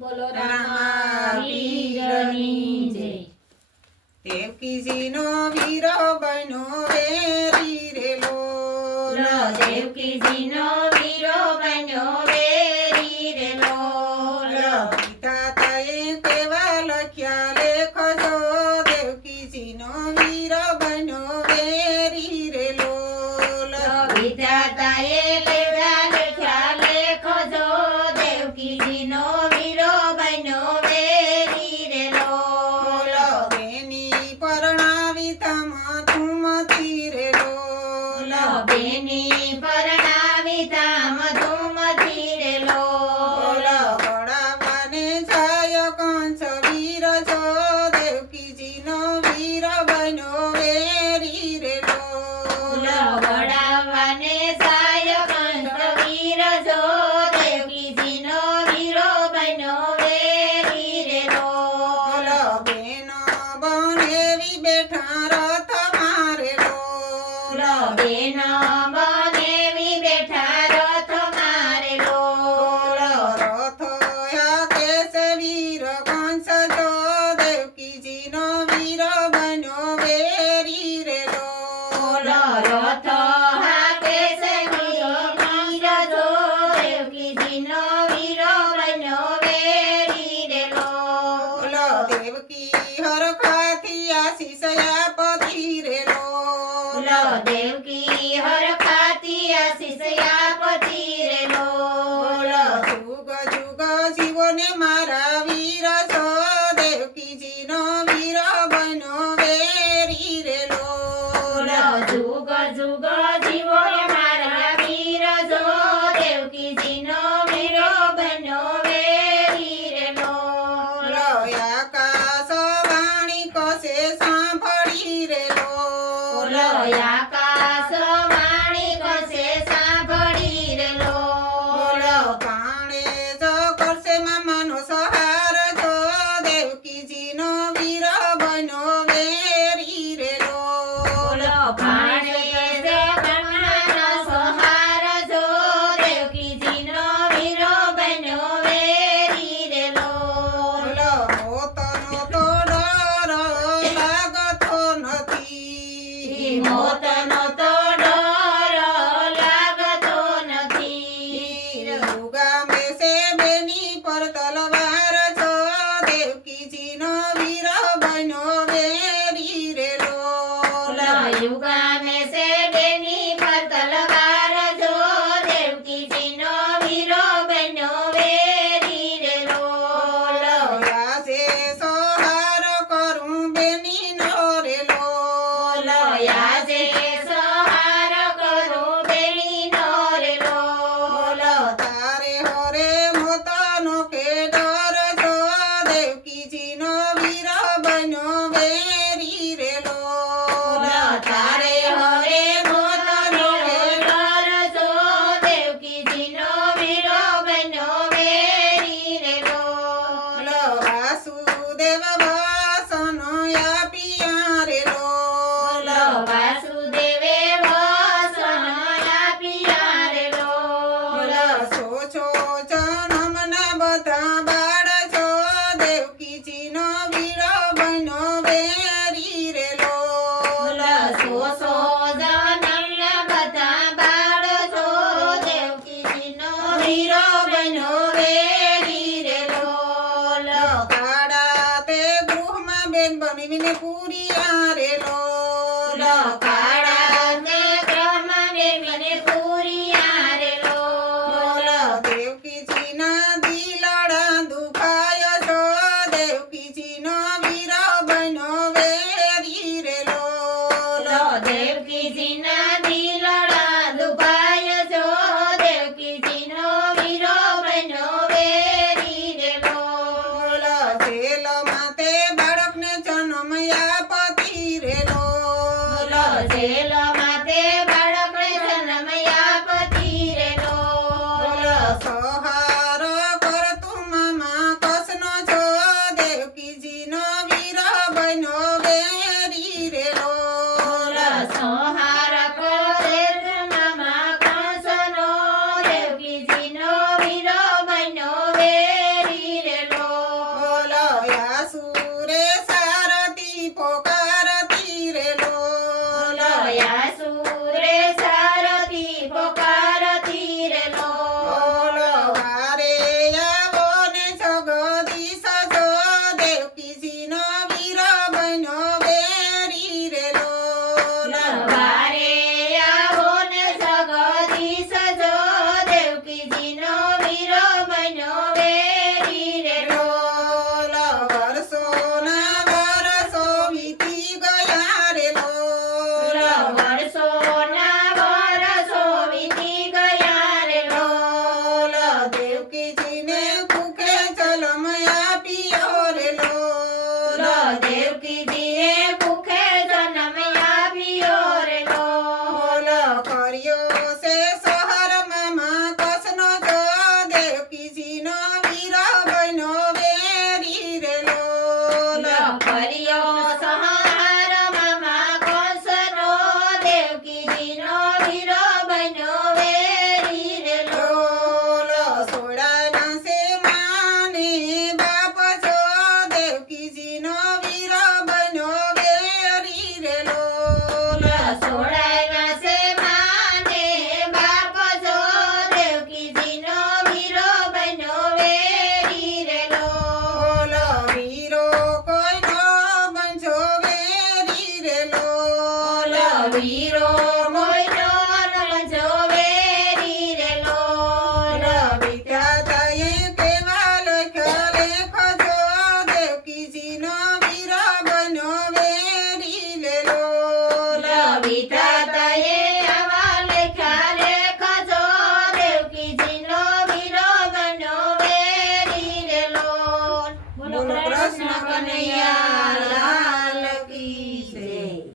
બોલો રામાવીરની જય. દેવકીજીનો વીરો બન્યો વેરી રે લોલ. દેવકીજીનો વીરો બન્યો વેરી રે લોલ. વિધાતાએ કેવા લખ્યા લેખજો, દેવકીજીનો વીરો બન્યો વેરી રે લોલ. વિધાતાએ કેવા લખ્યા લેખજો, દેવકીજીનો વીરો બન્યો વેરી રે લોલ. બેની પરણાવી તમ ધૂમથી રે લોલ. બેની પરણાવી ધામ ધૂમથી રે લોલ. ગળાવાને જાય કંસ વીર જો, દેવકીજીનો વીર બન્યો વેરી રે લોલ. વડાવાને સાય કંસ વીર જો, દેવકીજીનો વીરો બન્યો વેરી રે લોલ. બેનો બનેવી બેઠા રથ મારે લોલ. બેનો બનેવી બેઠા રથ મારે લોલ. રથ કેસે વીર કંસ જો, દેવકીજીનો વીર બન્યો વેરી રે લોલ. રથ હાકે છે વીર જો, દેવકીજીનો વીરો બન્યો વેરી રે લોલ. દેવકી હરખાથી આશીષ આપતી રે લોલ. દેવકી હરખાથી આશીષ આપતી રે લોલ. જુગ જુગ જીવોને મારા વીર છો, દેવકીજીનો વીર બન્યો વેરી રે લોલ. જુગ જુગ જીવો મારા વીર જો, દેવકીજીનો વીરો બન્યો વેરી રે લોલ. આકાશ વાણી કશે સાંભળી રે લોલ. આકાશ વાણી કશે સાંભળી રે લોલ. પાણે જ કરશે મામાનો સહાર જો, દેવકીજીનો વીર બન્યો વેરી રે લોલ. ભાણે જે ગણવાનો સહાર જો, દેવકીજીનો વીરો બન્યો વેરી રે લોલ. મોતનો તો ડર લાગતો નથી. મોતનો તો ડર લાગતો નથી. ગામે છે બેની પર તલવાર છો, દેવકીજીનો વીર બન્યો વેરી રે લોલ. યુગામે છે બેની પર તલવાર જો, દેવકીજીનો વીરો બન્યો વેરી રે લોલ. યાસે સહાર કરું બેની નો રે લોલ. આજે સહાર કરો બેણીનો રે લોલ. તારે હરે મોતાનો કે ડર છો, દેવકીજીનો વીર બન્યો વેરી રે લોલ. તારે હરે મોતનો ડર જો, દેવકીજીનો વીરો બન્યો વેરી રે લોલ. વાસુદેવ વાસનો આપીયા રે લોલ. વાસુદેવે વસન આપ્યા રે લોલ. છો જન્મના બધા બાળ છો, દેવકીજીનો વીર બન્યો વેરી રે લોલ. સો જન્મના બધા બાળ છો, દેવકીજીનો વીરો બન્યો વેરી રે લોલ. કાળા તે ગૃહમાં બેન બનીને પૂરિયા રે લોલ. કાળા ને ક્રમને મને પૂરિયા રે લોલ. દેવકીજીના દિલડા દુખાય છો, દેવકીજીનો વીર બન્યો વેરી રે લોલ. દેવકીજીના દિલડા દુભાય જો, દેવકીજીનો વીરો બન્યો વેરી રે લોલ. જેલમાં તે બાળકને જન્મ આપ હીરો